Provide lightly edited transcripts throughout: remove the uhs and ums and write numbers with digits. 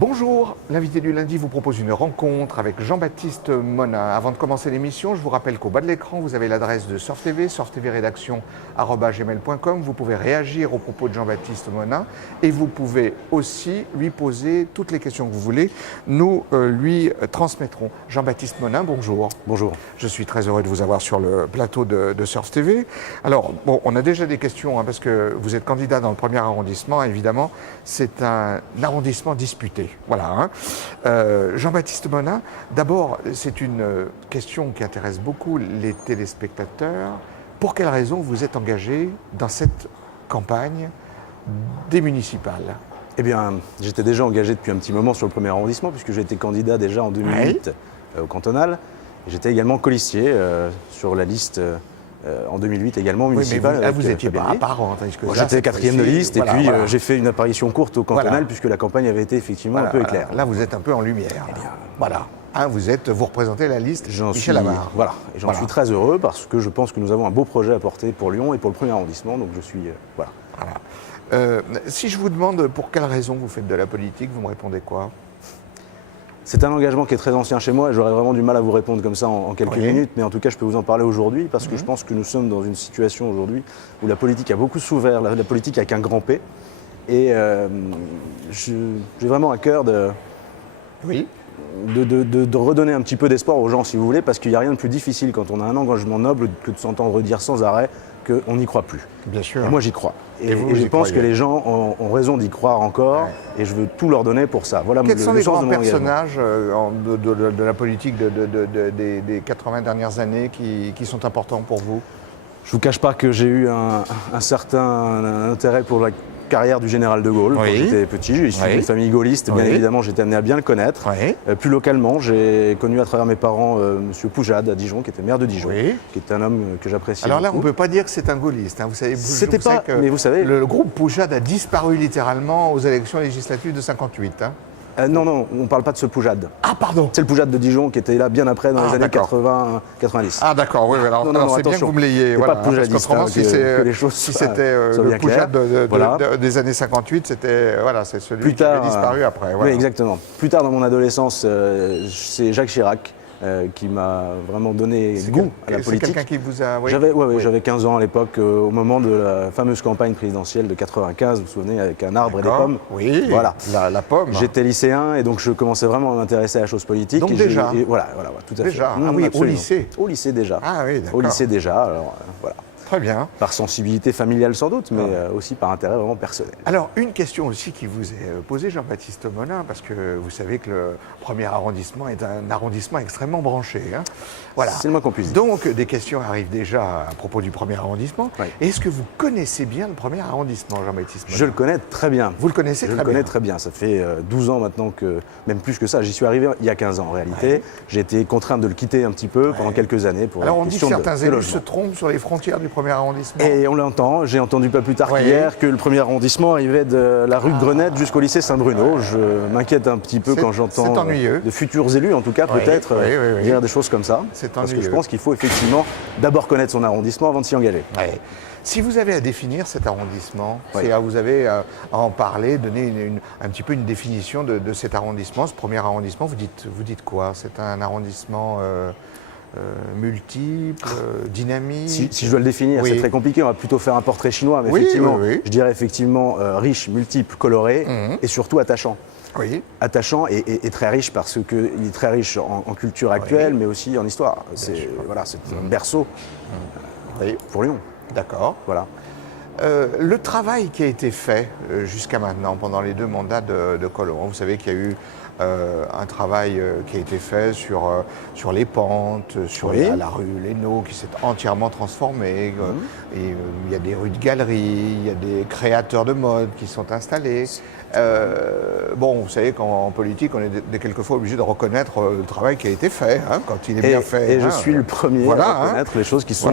Bonjour, l'invité du lundi vous propose une rencontre avec Jean-Baptiste Monin. Avant de commencer l'émission, je vous rappelle qu'au bas de l'écran, vous avez l'adresse de Surf TV, surftvrédaction@gmail.com. Vous pouvez réagir aux propos de Jean-Baptiste Monin et vous pouvez aussi lui poser toutes les questions que vous voulez. Nous lui transmettrons. Jean-Baptiste Monin, bonjour. Bonjour. Je suis très heureux de vous avoir sur le plateau de Surf TV. Alors, bon, on a déjà des questions parce que vous êtes candidat dans le premier arrondissement, évidemment. C'est un arrondissement disputé. Voilà. Jean-Baptiste Monin, d'abord, c'est une question qui intéresse beaucoup les téléspectateurs. Pour quelles raisons vous êtes engagé dans cette campagne des municipales ? Eh bien, j'étais déjà engagé depuis un petit moment sur le premier arrondissement, puisque j'ai été candidat déjà en 2008 au cantonal. Et j'étais également colistier sur la liste en 2008 également municipal. Oui, mais vous n'étiez pas apparent. J'étais quatrième de liste et puis voilà. j'ai fait une apparition courte au cantonal puisque la campagne avait été effectivement un peu éclair. Là, vous êtes un peu en lumière. Eh bien, voilà. Vous représentez la liste Michel Amar. Voilà, et j'en suis très heureux parce que je pense que nous avons un beau projet à porter pour Lyon et pour le premier arrondissement, donc je suis... voilà. Si je vous demande pour quelle raison vous faites de la politique, vous me répondez quoi ? C'est un engagement qui est très ancien chez moi et j'aurais vraiment du mal à vous répondre comme ça en quelques minutes, mais en tout cas je peux vous en parler aujourd'hui parce que je pense que nous sommes dans une situation aujourd'hui où la politique a beaucoup souffert, la politique avec un grand P, et j'ai vraiment à cœur de redonner un petit peu d'espoir aux gens, si vous voulez, parce qu'il n'y a rien de plus difficile quand on a un engagement noble que de s'entendre dire sans arrêt qu'on n'y croit plus. Bien sûr. Et moi j'y crois. Et je pense croyez. que les gens ont raison d'y croire encore, et je veux tout leur donner pour ça. Voilà. Quels sont les grands personnages de la politique des 80 dernières années qui sont importants pour vous ? Je ne vous cache pas que j'ai eu un certain intérêt pour la carrière du général de Gaulle quand j'étais petit. Je suis d'une famille gaulliste, bien évidemment, j'étais amené à bien le connaître. Plus localement, j'ai connu à travers mes parents M. Poujade à Dijon, qui était maire de Dijon, qui est un homme que j'apprécie beaucoup. Alors là, on ne peut pas dire que c'est un gaulliste. Vous savez, mais vous savez, le groupe Poujade a disparu littéralement aux élections législatives de 58. Non, on ne parle pas de ce Poujade. Ah, pardon. C'est le Poujade de Dijon qui était là bien après, dans les années 80-90. Ah, d'accord, oui, alors c'est bien que vous me l'ayez. Voilà, pas Poujadiste, si c'était le Poujade des années 58, c'est celui qui a disparu après. Oui, exactement. Plus tard dans mon adolescence, c'est Jacques Chirac qui m'a vraiment donné goût à la politique. C'est quelqu'un qui vous a... J'avais 15 ans à l'époque, au moment de la fameuse campagne présidentielle de 95, vous vous souvenez, avec un arbre et des pommes. Oui, voilà. La pomme. J'étais lycéen et donc je commençais vraiment à m'intéresser à la chose politique. Donc déjà voilà, tout à fait. Déjà, au lycée. Au lycée déjà. Ah oui, d'accord. Au lycée déjà, alors voilà. Très bien. Par sensibilité familiale sans doute, mais aussi par intérêt vraiment personnel. Alors, une question aussi qui vous est posée, Jean-Baptiste Monin, parce que vous savez que le premier arrondissement est un arrondissement extrêmement branché. Voilà. C'est le moins qu'on puisse dire. Donc, des questions arrivent déjà à propos du premier arrondissement. Est-ce que vous connaissez bien le premier arrondissement, Jean-Baptiste Monin ? Je le connais très bien. Vous le connaissez très bien ? Je le connais très bien. Ça fait 12 ans maintenant même plus que ça. J'y suis arrivé il y a 15 ans en réalité. J'ai été contraint de le quitter un petit peu pendant quelques années pour Alors, on dit que certains élus se trompent sur les frontières du premier arrondissement. Et on l'entend, j'ai entendu pas plus tard qu'hier que le premier arrondissement arrivait de la rue de Grenette jusqu'au lycée Saint-Bruno. Je m'inquiète un petit peu quand j'entends de futurs élus, en tout cas peut-être, dire des choses comme ça. Parce que je pense qu'il faut effectivement d'abord connaître son arrondissement avant de s'y engager. Si vous avez à définir cet arrondissement, vous avez à en parler, donner un petit peu une définition de cet arrondissement, ce premier arrondissement, vous dites quoi ? C'est un arrondissement... multiple, dynamique. Si je dois le définir, c'est très compliqué. On va plutôt faire un portrait chinois, mais effectivement, je dirais effectivement riche, multiple, coloré et surtout attachant. Attachant et très riche parce qu'il est très riche en culture actuelle, mais aussi en histoire. C'est un berceau pour Lyon. D'accord. Voilà. Le travail qui a été fait jusqu'à maintenant, pendant les 2 mandats de Collomb, vous savez qu'il y a eu un travail qui a été fait sur les pentes, sur la rue Lénaud qui s'est entièrement transformée. Et il y a des rues de galeries, il y a des créateurs de mode qui sont installés. Vous savez qu'en politique, on est quelquefois obligé de reconnaître le travail qui a été fait, quand il est bien fait. Et je suis le premier à reconnaître les choses qui sont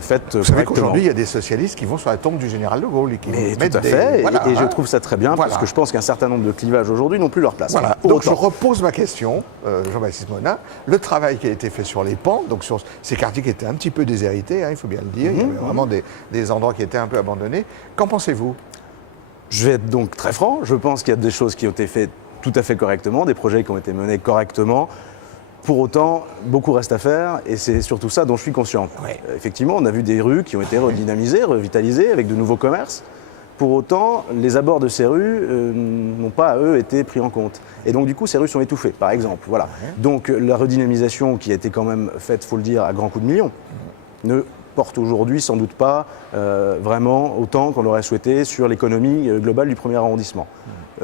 faites correctement. Vous savez qu'aujourd'hui, il y a des socialistes qui vont sur la tombe du général de Gaulle et qui mettent tout à fait. Et je trouve ça très bien parce que je pense qu'un certain nombre de clivages aujourd'hui n'ont plus leur place. Donc je repose ma question, Jean-Baptiste Monin. Le travail qui a été fait sur les pans, donc sur ces quartiers qui étaient un petit peu déshérités, il faut bien le dire, il y avait vraiment des endroits qui étaient un peu abandonnés. Qu'en pensez-vous ? Je vais être donc très franc, je pense qu'il y a des choses qui ont été faites tout à fait correctement, des projets qui ont été menés correctement. Pour autant, beaucoup reste à faire et c'est surtout ça dont je suis conscient. Ouais. Effectivement, on a vu des rues qui ont été redynamisées, revitalisées avec de nouveaux commerces. Pour autant, les abords de ces rues n'ont pas, eux, été pris en compte. Et donc, du coup, ces rues sont étouffées, par exemple. Voilà. Donc, la redynamisation qui a été quand même faite, il faut le dire, à grands coups de millions, ne porte aujourd'hui sans doute pas vraiment autant qu'on l'aurait souhaité sur l'économie globale du premier arrondissement.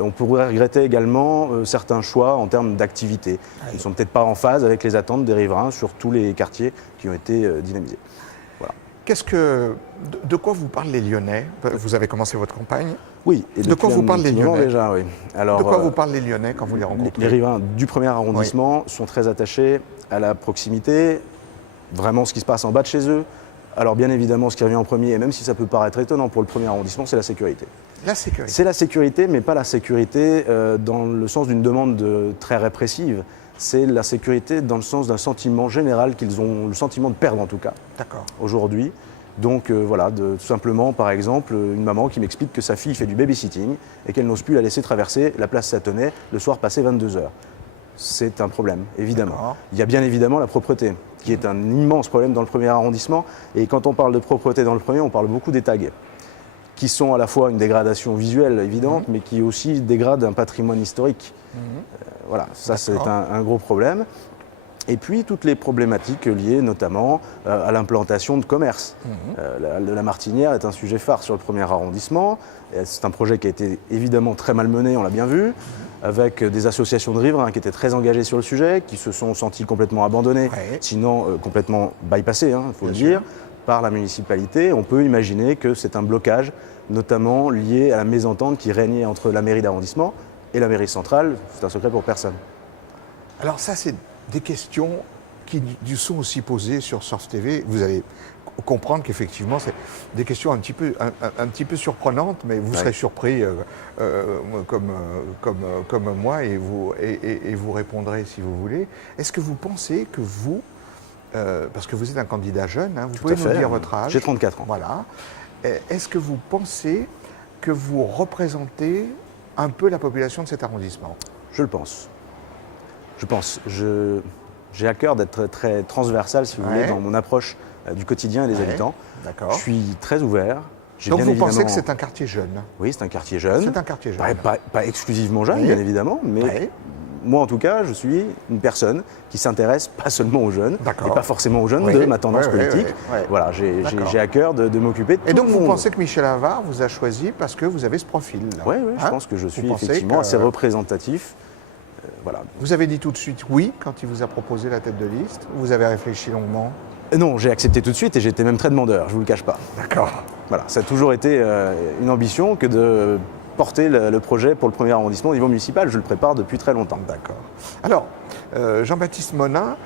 On pourrait regretter également certains choix en termes d'activité. Ils ne sont peut-être pas en phase avec les attentes des riverains sur tous les quartiers qui ont été dynamisés. Voilà. De quoi vous parlent les Lyonnais? Vous avez commencé votre campagne? Oui. Et de quoi vous parlent les Lyonnais déjà, oui. Alors, de quoi vous parlent les Lyonnais quand vous les rencontrez? Les riverains du premier arrondissement sont très attachés à la proximité, vraiment ce qui se passe en bas de chez eux. Alors bien évidemment, ce qui revient en premier, et même si ça peut paraître étonnant pour le premier arrondissement, c'est la sécurité. La sécurité. C'est la sécurité, mais pas la sécurité dans le sens d'une demande très répressive. C'est la sécurité dans le sens d'un sentiment général qu'ils ont le sentiment de perdre en tout cas. D'accord. Aujourd'hui. Donc voilà, tout simplement par exemple, une maman qui m'explique que sa fille fait du babysitting et qu'elle n'ose plus la laisser traverser la place Satonnet le soir passé 22h. C'est un problème, évidemment. Il y a bien évidemment la propreté, qui est un immense problème dans le premier arrondissement. Et quand on parle de propreté dans le premier, on parle beaucoup des tags, qui sont à la fois une dégradation visuelle évidente, mais qui aussi dégradent un patrimoine historique. Voilà, ça c'est un gros problème. Et puis toutes les problématiques liées notamment à l'implantation de commerce. La Martinière est un sujet phare sur le premier arrondissement. C'est un projet qui a été évidemment très mal mené, on l'a bien vu, avec des associations de riverains qui étaient très engagées sur le sujet, qui se sont sentis complètement abandonnés, sinon complètement bypassés, il faut le dire, par la municipalité. On peut imaginer que c'est un blocage, notamment lié à la mésentente qui régnait entre la mairie d'arrondissement et la mairie centrale. C'est un secret pour personne. Alors ça, c'est des questions qui sont aussi posées sur Surf TV. Vous allez comprendre qu'effectivement, c'est des questions un petit peu surprenantes, mais vous serez surpris comme moi et vous répondrez si vous voulez. Est-ce que vous pensez que vous, parce que vous êtes un candidat jeune, vous pouvez nous dire votre âge? J'ai 34 ans. Voilà. Est-ce que vous pensez que vous représentez un peu la population de cet arrondissement? Je le pense. J'ai à cœur d'être très transversal, si vous voulez, dans mon approche du quotidien et des habitants. D'accord. Je suis très ouvert. Donc vous pensez que c'est un quartier jeune? Oui, c'est un quartier jeune. C'est un quartier jeune. Pas exclusivement jeune, bien évidemment, mais moi en tout cas, je suis une personne qui s'intéresse pas seulement aux jeunes, et pas forcément aux jeunes de ma tendance politique. Voilà, j'ai à cœur de m'occuper de tout le monde. Et donc vous pensez que Michel Havard vous a choisi parce que vous avez ce profil? Oui, je pense que je suis effectivement assez représentatif. Voilà. Vous avez dit tout de suite oui quand il vous a proposé la tête de liste? Vous avez réfléchi longuement? Non, j'ai accepté tout de suite et j'étais même très demandeur, je ne vous le cache pas. D'accord. Voilà, ça a toujours été une ambition que de porter le projet pour le premier arrondissement au niveau municipal. Je le prépare depuis très longtemps. D'accord. Alors, Jean-Baptiste Monin,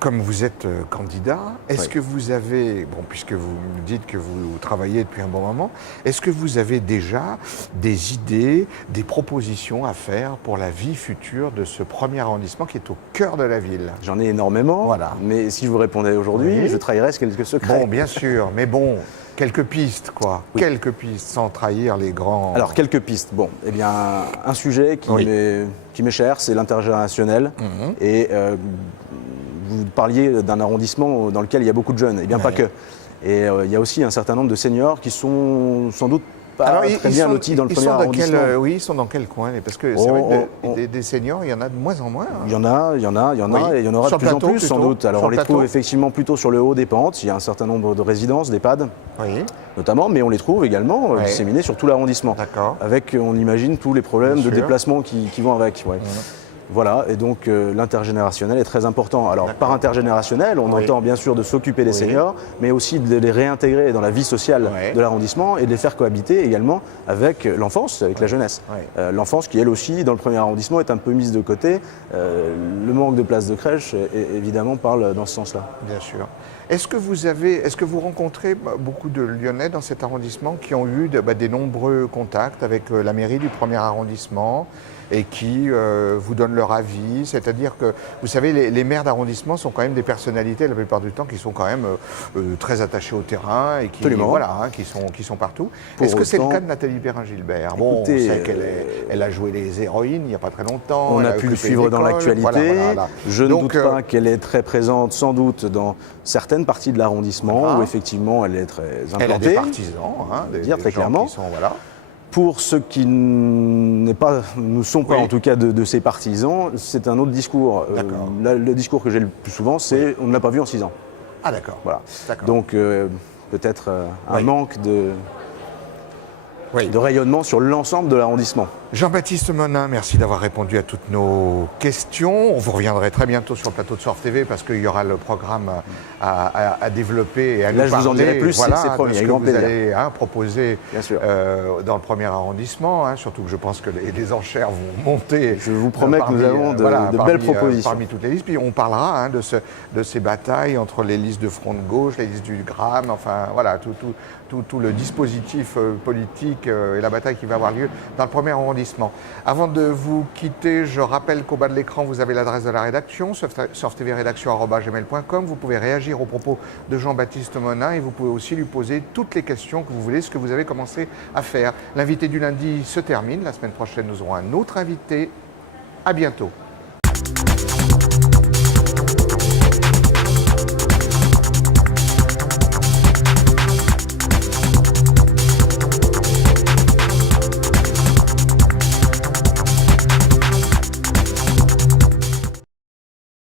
comme vous êtes candidat, est-ce que vous avez, puisque vous me dites que vous travaillez depuis un bon moment, est-ce que vous avez déjà des idées, des propositions à faire pour la vie future de ce premier arrondissement qui est au cœur de la ville? J'en ai énormément, mais si je vous répondais aujourd'hui, je trahirais quelques secrets. Bon, bien sûr, mais quelques pistes, quoi. Oui. Quelques pistes, sans trahir les grands... Alors, quelques pistes. Eh bien, un sujet qui m'est cher, c'est l'intergénérationnel. Et vous parliez d'un arrondissement dans lequel il y a beaucoup de jeunes, et bien pas que. Et il y a aussi un certain nombre de seniors qui sont sans doute pas très bien lotis dans le premier arrondissement. Ils sont dans quel coin? Parce que c'est vrai que des seniors, il y en a de moins en moins. Il y en a, et il y en aura de plus en plus sans doute. Alors on les trouve effectivement plutôt sur le haut des pentes. Il y a un certain nombre de résidences, d'EHPAD notamment, mais on les trouve également disséminés sur tout l'arrondissement. Avec, on imagine, tous les problèmes de déplacement qui vont avec. Voilà, et donc l'intergénérationnel est très important. Alors par intergénérationnel, on entend bien sûr de s'occuper des seniors, mais aussi de les réintégrer dans la vie sociale de l'arrondissement et de les faire cohabiter également avec l'enfance, avec la jeunesse. L'enfance qui, elle aussi, dans le premier arrondissement, est un peu mise de côté. Le manque de places de crèche, évidemment, parle dans ce sens-là. Bien sûr. Est-ce que vous rencontrez beaucoup de Lyonnais dans cet arrondissement qui ont eu des nombreux contacts avec la mairie du 1er arrondissement et qui vous donnent leur avis? C'est-à-dire que, vous savez, les maires d'arrondissement sont quand même des personnalités, la plupart du temps, qui sont quand même très attachés au terrain et qui, qui sont partout. Est-ce que c'est le cas de Nathalie Perrin-Gilbert? Bon, on sait qu'elle a joué les héroïnes il n'y a pas très longtemps. On a pu le suivre dans l'actualité. Je ne doute pas qu'elle est très présente, sans doute, dans certaines parties de l'arrondissement, où effectivement elle est très implantée. Elle a des partisans, des très clairement. Qui sont, Pour ceux qui ne sont pas en tout cas de ses partisans, c'est un autre discours. Le discours que j'ai le plus souvent, c'est on ne l'a pas vu en 6 ans. Ah d'accord. Voilà. Donc peut-être un manque de rayonnement sur l'ensemble de l'arrondissement. Jean-Baptiste Monin, merci d'avoir répondu à toutes nos questions. On vous reviendrait très bientôt sur le plateau de Surf TV parce qu'il y aura le programme à développer et à nous parler. Là, je vous en dirai plus, c'est promis, avec grand plaisir. Vous allez proposer dans le 1er arrondissement, surtout que je pense que les enchères vont monter. Je vous promets que nous avons de belles propositions. Parmi toutes les listes. Puis on parlera de ces batailles entre les listes de Front de Gauche, les listes du GRAM, enfin voilà, tout le dispositif politique et la bataille qui va avoir lieu dans le 1er arrondissement. Avant de vous quitter, je rappelle qu'au bas de l'écran, vous avez l'adresse de la rédaction, surftvrédaction@gmail.com. Vous pouvez réagir aux propos de Jean-Baptiste Monin et vous pouvez aussi lui poser toutes les questions que vous voulez, ce que vous avez commencé à faire. L'invité du lundi se termine. La semaine prochaine, nous aurons un autre invité. À bientôt.